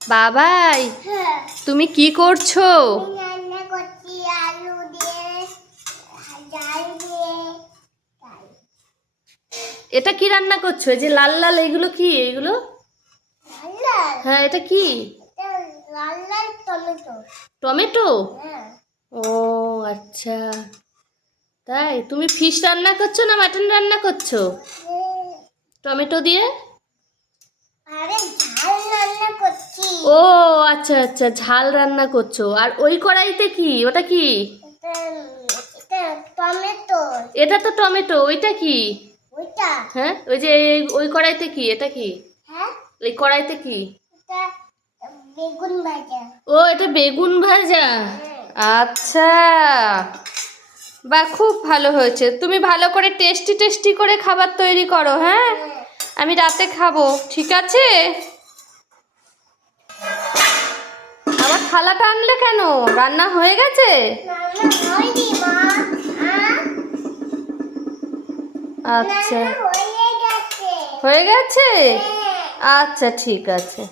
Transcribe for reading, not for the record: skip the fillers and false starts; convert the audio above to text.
বাবাই, তুমি কি করছো? রান্না করছি আলু দিয়ে, ডাল দিয়ে। এটা কি রান্না করছো? এই যে লাল লাল এগুলো কি এগুলো? লাল লাল? হ্যাঁ, এটা কি? এটা লাল লাল টমেটো। টমেটো? হ্যাঁ। ও আচ্ছা, তাই তুমি ফিশ রান্না করছো না মাটন রান্না করছো টমেটো দিয়ে? আরে ঝাল রান্না করছি। ও আচ্ছা আচ্ছা, ঝাল রান্না করছো। আর ওই কড়াইতে কি, ওটা কি? এটা এটা টমেটো। এটা তো টমেটো, ওইটা কি? ওইটা? হ্যাঁ, ওই যে ওই কড়াইতে কি, এটা কি? হ্যাঁ, এই কড়াইতে কি? এটা বেগুন ভাজা। ও এটা বেগুন ভাজা। হ্যাঁ। আচ্ছা, বাহ, খুব ভালো হয়েছে। তুমি ভালো করে টেস্টি টেস্টি করে খাবার তৈরি করো, হ্যাঁ? হ্যাঁ। আমি রাতে খাবো, ঠিক আছে? আবার থালাটা আনলে কেন? রান্না হয়ে গেছে? রান্না হয়নি মা। আচ্ছা, রান্না হয়ে গেছে। হয়ে গেছে? হ্যাঁ। আচ্ছা, ঠিক আছে।